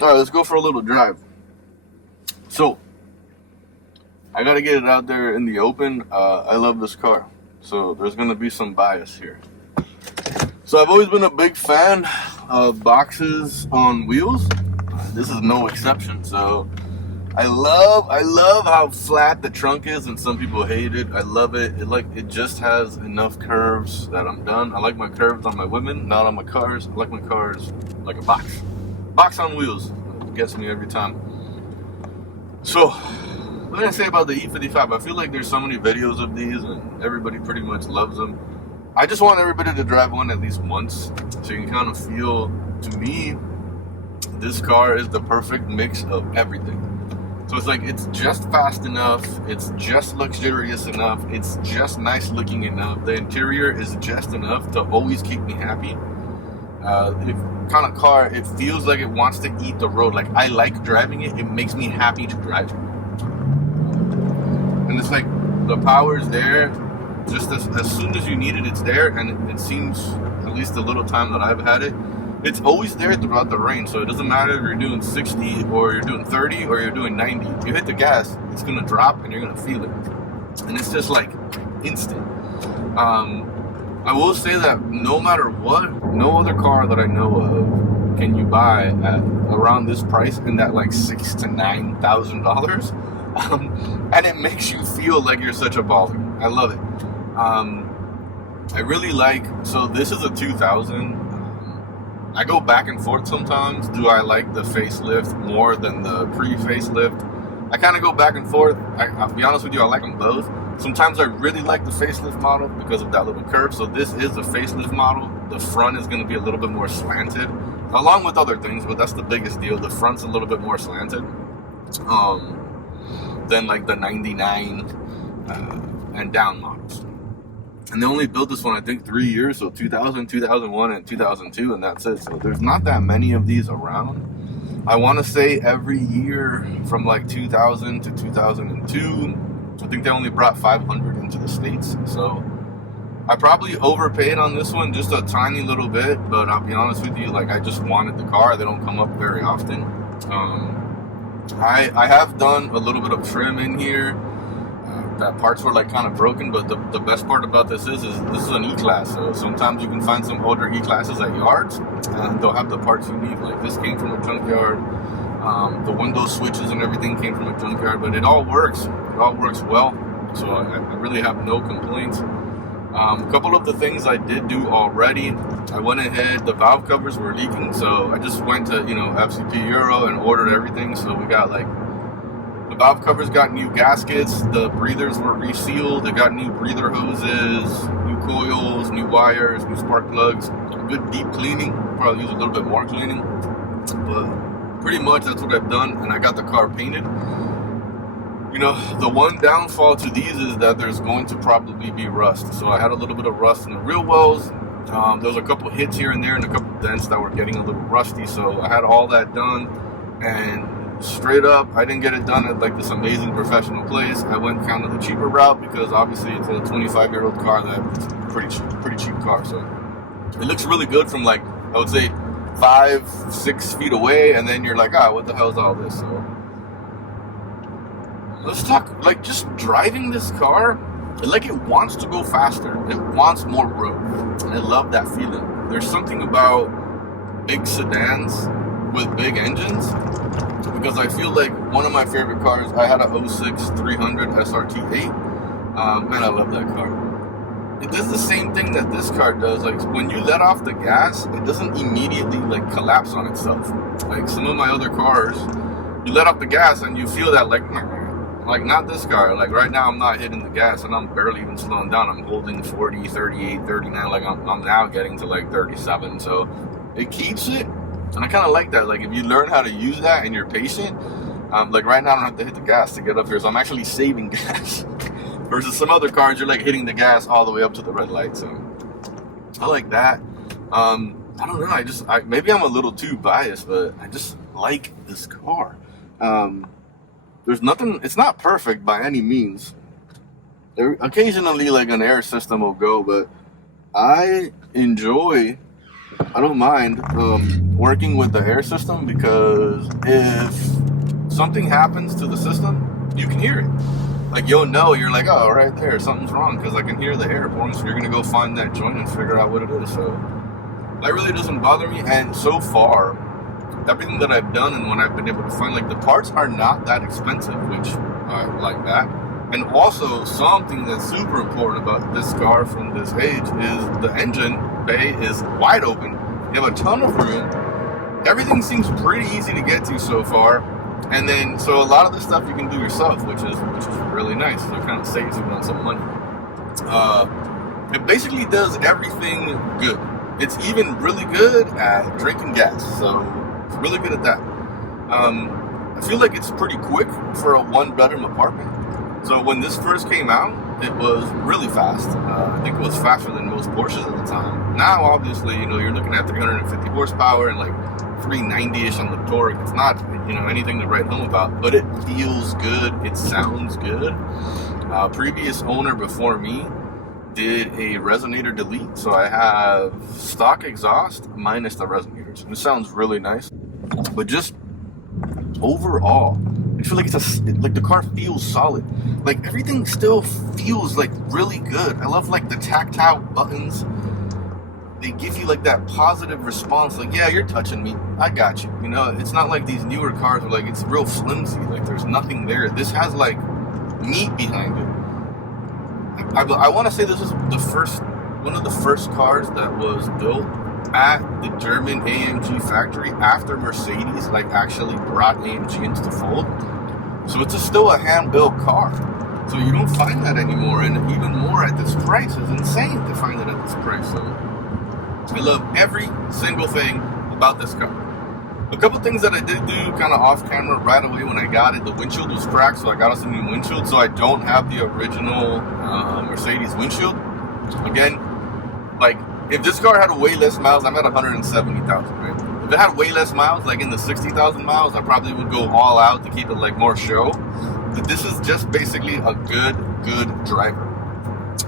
All right, let's go for a little drive. So, I gotta get it out there in the open. I love this car, so there's gonna be some bias here. So I've always been a big fan of boxes on wheels. This is no exception. So I love how flat the trunk is, and some people hate it. I love it. It just has enough curves that I'm done. I like my curves on my women, not on my cars. I like my cars like a box on wheels. It gets me every time. So what did I say about the E55? I feel like there's so many videos of these and everybody pretty much loves them. I just want everybody to drive one at least once, so you can kind of feel, to me, this car is the perfect mix of everything. So it's like, it's just fast enough, it's just luxurious enough, it's just nice looking enough, the interior is just enough to always keep me happy. Kind of car, it feels like it wants to eat the road. Like, I like driving it, it makes me happy to drive it. And it's like, the power's there, just as soon as you need it, it's there, and it seems, at least the little time that I've had it, it's always there throughout the range. So it doesn't matter if you're doing 60 or you're doing 30 or you're doing 90. You hit the gas, it's gonna drop and you're gonna feel it. And it's just like instant. I will say that no matter what, no other car that I know of can you buy at around this price in that like $6,000 to $9,000. And it makes you feel like you're such a baller. I love it. I really like, so this is a 2000. I go back and forth sometimes. Do I like the facelift more than the pre-facelift? I kind of go back and forth. I'll be honest with you, I like them both. Sometimes I really like the facelift model because of that little curve. So this is the facelift model. The front is going to be a little bit more slanted, along with other things, but that's the biggest deal. The front's a little bit more slanted than like the 99 and down models. And they only built this one, I think, 3 years, so 2000, 2001, and 2002, and that's it. So there's not that many of these around. I want to say every year from like 2000 to 2002, I think they only brought 500 into the States. So I probably overpaid on this one just a tiny little bit, but I'll be honest with you, like, I just wanted the car. They don't come up very often. I have done a little bit of trim in here. That parts were like kind of broken, but the best part about this is this is an E-Class. So sometimes you can find some older E-Classes at yards and they'll have the parts you need. Like this came from a junkyard. The window switches and everything came from a junkyard, but it all works. It all works well. So I really have no complaints. A couple of the things I did do already, I went ahead, the valve covers were leaking, so I just went to, FCP Euro and ordered everything. So we got like, the valve covers got new gaskets, the breathers were resealed, they got new breather hoses, new coils, new wires, new spark plugs, a good deep cleaning, probably use a little bit more cleaning, but pretty much that's what I've done, and I got the car painted. The one downfall to these is that there's going to probably be rust, so I had a little bit of rust in the rear wells. There was a couple hits here and there and a couple dents that were getting a little rusty, so I had all that done, and straight up, I didn't get it done at like this amazing professional place. I went kind of the cheaper route because obviously it's a 25-year-old car that's pretty cheap car. So it looks really good from like, I would say 5-6 feet away, and then you're like, what the hell is all this? So let's talk, like, just driving this car, like, it wants to go faster. It wants more road. And I love that feeling. There's something about big sedans with big engines, because I feel like one of my favorite cars, I had a 06 300 SRT8. Man, I love that car. It does the same thing that this car does. Like, when you let off the gas, it doesn't immediately like collapse on itself. Like some of my other cars, you let off the gas and you feel that like not this car. Like right now I'm not hitting the gas and I'm barely even slowing down. I'm holding 40, 38, 39. Like I'm now getting to like 37. So it keeps it. And I kind of like that. Like if you learn how to use that and you're patient, like right now I don't have to hit the gas to get up here. So I'm actually saving gas. Versus some other cars, you're like hitting the gas all the way up to the red light. So I like that. I don't know. Maybe I'm a little too biased, but I just like this car. There's nothing, it's not perfect by any means. Occasionally like an air system will go, but I enjoy I don't mind working with the air system, because if something happens to the system, you can hear it. Like, you'll know, you're like, oh, right there, something's wrong, because I can hear the air pouring, so you're going to go find that joint and figure out what it is. So that really doesn't bother me. And so far, everything that I've done and when I've been able to find, like, the parts are not that expensive, which I like that. And also, something that's super important about this car from this age is the engine bay is wide open. You have a ton of room. Everything seems pretty easy to get to so far. And then, so a lot of the stuff you can do yourself, which is really nice. So it kind of saves you on some money. It basically does everything good. It's even really good at drinking gas. So it's really good at that. I feel like it's pretty quick for a one-bedroom apartment. So when this first came out, it was really fast. I think it was faster than most Porsches at the time. Now, obviously, you're looking at 350 horsepower and like 390-ish on the torque. It's not, anything to write home about, but it feels good. It sounds good. Previous owner before me did a resonator delete, so I have stock exhaust minus the resonators. And it sounds really nice, but just overall, I feel like like the car feels solid. Like, everything still feels like really good. I love like the tactile buttons. They give you like that positive response, like, yeah, you're touching me, I got you. It's not like these newer cars where like it's real flimsy, like there's nothing there. This has like meat behind it. I want to say this is one of the first cars that was built at the German AMG factory after Mercedes like actually brought AMG into the fold. So it's still a hand-built car. So you don't find that anymore, and even more at this price. It's insane to find it at this price. So I love every single thing about this car. A couple things that I did do kind of off camera right away when I got it. The windshield was cracked, so I got us a new windshield. So I don't have the original Mercedes windshield. Again, like, if this car had way less miles, I'm at 170,000, right? If it had way less miles, like in the 60,000 miles, I probably would go all out to keep it like more show. But this is just basically a good driver.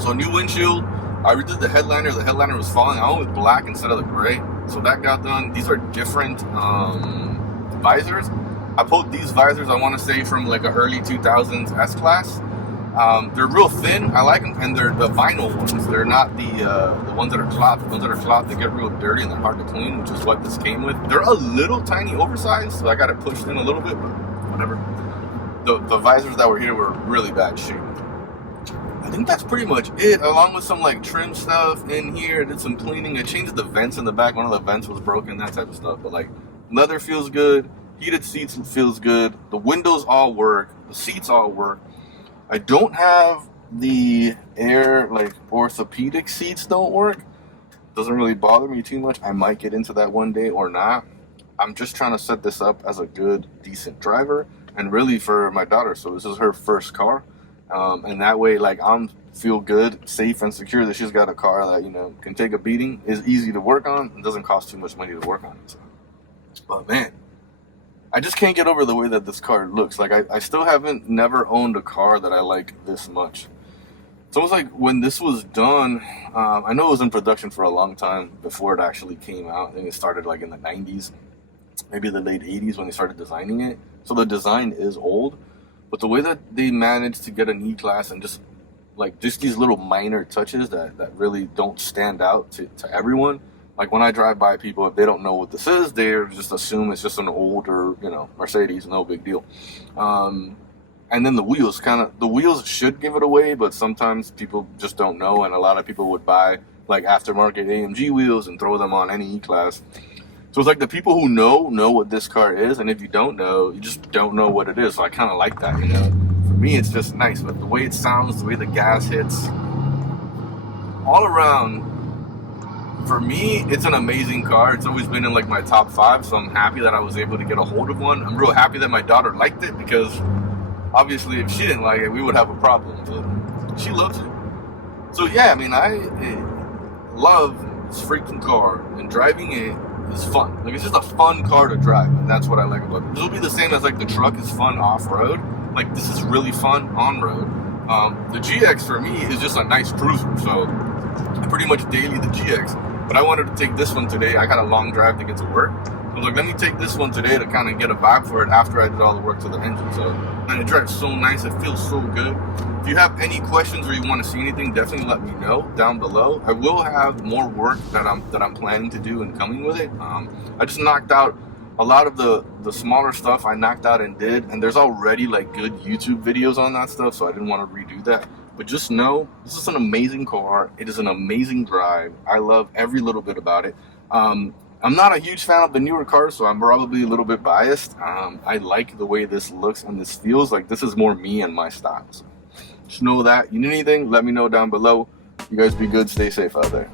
So new windshield. I redid the headliner. The headliner was falling. I went with black instead of the gray. So that got done. These are different visors. I pulled these visors, I want to say, from like a early 2000s S-Class. They're real thin. I like them, and they're the vinyl ones. They're not the ones that are cloth. The ones that are cloth, they get real dirty and they're hard to clean, which is what this came with. They're a little tiny oversized, so I got it pushed in a little bit, but whatever. The visors that were here were really bad shape. I think that's pretty much it, along with some like trim stuff in here. I did some cleaning. I changed the vents in the back. One of the vents was broken, that type of stuff. But like, leather feels good. Heated seats feels good. The windows all work. The seats all work. I don't have the air, like, orthopedic seats don't work. Doesn't really bother me too much. I might get into that one day or not. I'm just trying to set this up as a good, decent driver, and really for my daughter. So this is her first car. And that way, like, I'm feel good, safe, and secure that she's got a car that, can take a beating, is easy to work on, and doesn't cost too much money to work on. So, but man, I just can't get over the way that this car looks. Like, I still never owned a car that I like this much. It's almost like when this was done, I know it was in production for a long time before it actually came out. I think it started like in the 90s, maybe the late 80s when they started designing it. So the design is old, but the way that they managed to get an E-Class and just these little minor touches that really don't stand out to everyone. Like, when I drive by people, if they don't know what this is, they just assume it's just an older, Mercedes, no big deal. And then the wheels should give it away, but sometimes people just don't know, and a lot of people would buy like aftermarket AMG wheels and throw them on any E-Class. So it's like the people who know what this car is, and if you don't know, you just don't know what it is. So I kind of like that, For me, it's just nice, but the way it sounds, the way the gas hits, all around. For me, it's an amazing car. It's always been in like my top 5, so I'm happy that I was able to get a hold of one. I'm real happy that my daughter liked it, because obviously if she didn't like it, we would have a problem, but she loves it. So yeah, I mean, I love this freaking car, and driving it is fun. Like, it's just a fun car to drive, and that's what I like about it. This will be the same as like the truck is fun off-road. Like, this is really fun on-road. The GX for me is just a nice cruiser, so I pretty much daily the GX. But I wanted to take this one today. I got a long drive to get to work. I was like, let me take this one today to kind of get a vibe for it after I did all the work to the engine. So, and it drives so nice. It feels so good. If you have any questions or you want to see anything, definitely let me know down below. I will have more work that I'm planning to do and coming with it. I just knocked out a lot of the smaller stuff. I knocked out and did, and there's already like good YouTube videos on that stuff, so I didn't want to redo that. But just know, this is an amazing car. It is an amazing drive. I love every little bit about it. I'm not a huge fan of the newer cars, so I'm probably a little bit biased. I like the way this looks and this feels. Like this is more me and my style. So just know that. You need anything, let me know down below. You guys be good, stay safe out there.